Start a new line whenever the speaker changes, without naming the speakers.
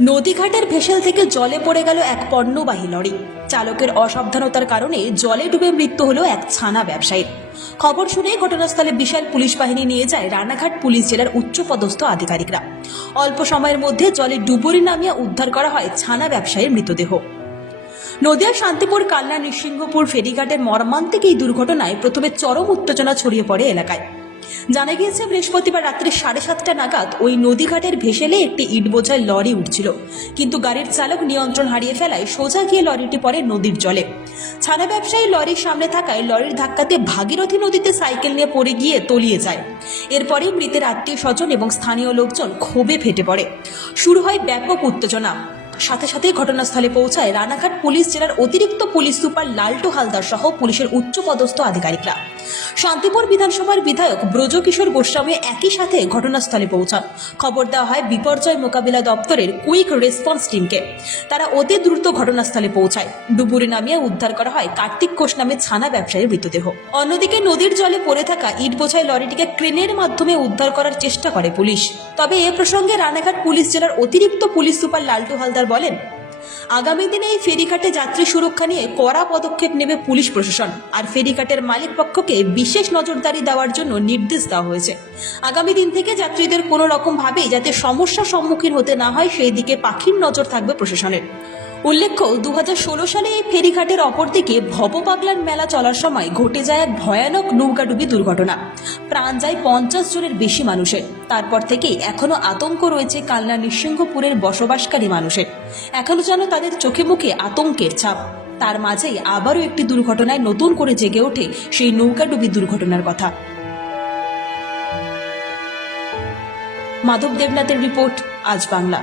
নদীঘাটের vessel থেকে জলে পড়ে গেল এক পণ্যবাহী লরি। চালকের অসাবধানতার কারণে জলে ডুবে মৃত্যু হলো এক ছানা ব্যবসায়ীর। খবর শুনে ঘটনাস্থলে বিশাল পুলিশ বাহিনী নিয়ে যায় রানাঘাট পুলিশ জেলার উচ্চপদস্থ আধিকারিকরা। অল্প সময়ের মধ্যে জলে ডুবুরি নামিয়ে উদ্ধার করা হয় ছানা ব্যবসায়ীর মৃতদেহ। নদিয়া শান্তিপুর কাল্লা নৃসিংহপুর ফেরিঘাটের মর্মান্তিক এই দুর্ঘটনায় প্রথমে চরম উত্তেজনা ছড়িয়ে পড়ে এলাকায়। জানা গিয়েছে, বৃহস্পতিবার রাত্রি সাড়ে সাতটা নাগাদ ওই নদীঘাটের ভেসেলে একটি ইট বোঝাই লরি উঠছিল। কিন্তু গাড়ির চালক নিয়ন্ত্রণ হারিয়ে ফেলায় সোজা গিয়ে লরিটি পড়ে নদীর জলে। ছানা ব্যবসায়ী লরির সামনে থাকায় লরির ধাক্কাতে ভাগীরথী নদীতে সাইকেল নিয়ে পড়ে গিয়ে তলিয়ে যায়। এরপরেই মৃতের আত্মীয় স্বজন এবং স্থানীয় লোকজন ক্ষোভে ফেটে পড়ে। শুরু হয় ব্যাপক উত্তেজনা। সাথে সাথে ঘটনাস্থলে পৌঁছায় রানাঘাট পুলিশ জেলার অতিরিক্ত পুলিশ সুপার লালটু হালদার সহ পুলিশের উচ্চপদস্থ আধিকারিকরা। শান্তিপুর বিধানসভার বিধায়ক ব্রজকিশোর গোস্বামী একই সাথে ঘটনাস্থলে পৌঁছান। খবর দেওয়া হয় বিপর্যয় মোকাবিলা দপ্তরের কুইক রেসপন্স টিমকে। তারা অতি দ্রুত ঘটনাস্থলে পৌঁছায়। ডুবুরি নামিয়ে উদ্ধার করা হয় কার্তিক ঘোষ নামে ছানা ব্যবসায়ীর মৃতদেহ। অন্যদিকে নদীর জলে পড়ে থাকা ইট বোঝাই লরিটিকে ক্রেনের মাধ্যমে উদ্ধার করার চেষ্টা করে পুলিশ। তবে এ প্রসঙ্গে রানাঘাট পুলিশ জেলার অতিরিক্ত পুলিশ সুপার লালটু হালদার বলেন, আগামী দিনে এই ফেরিঘাটে যাত্রী সুরক্ষা নিয়ে কড়া পদক্ষেপ নেবে পুলিশ প্রশাসন, আর ফেরিঘাটের মালিক পক্ষকে বিশেষ নজরদারি দেওয়ার জন্য নির্দেশ দেওয়া হয়েছে। আগামী দিন থেকে যাত্রীদের কোনো রকম ভাবেই যাতে সমস্যার সম্মুখীন হতে না হয়, সেই দিকে পাখির নজর থাকবে প্রশাসনের। উল্লেখ্য দু হাজার ষোলো সালে এই ফেরিঘাটের অপরদিকে ভবপাগলার মেলা চলার সময় ঘটে যায় এক ভয়ানক নৌকাডুবি দুর্ঘটনা। প্রাণ যায় পঞ্চাশ জনের বেশি মানুষের। তারপর থেকেই এখনও আতঙ্ক রয়েছে কালনা নৃসিংহপুরের বসবাসকারী মানুষের। এখনও যেন তাদের চোখে মুখে আতঙ্কের ছাপ। তার মাঝেই আবারও একটি দুর্ঘটনায় নতুন করে জেগে ওঠে সেই নৌকাডুবি দুর্ঘটনার কথা। মাধব দেবনাথের রিপোর্ট, আজ বাংলা।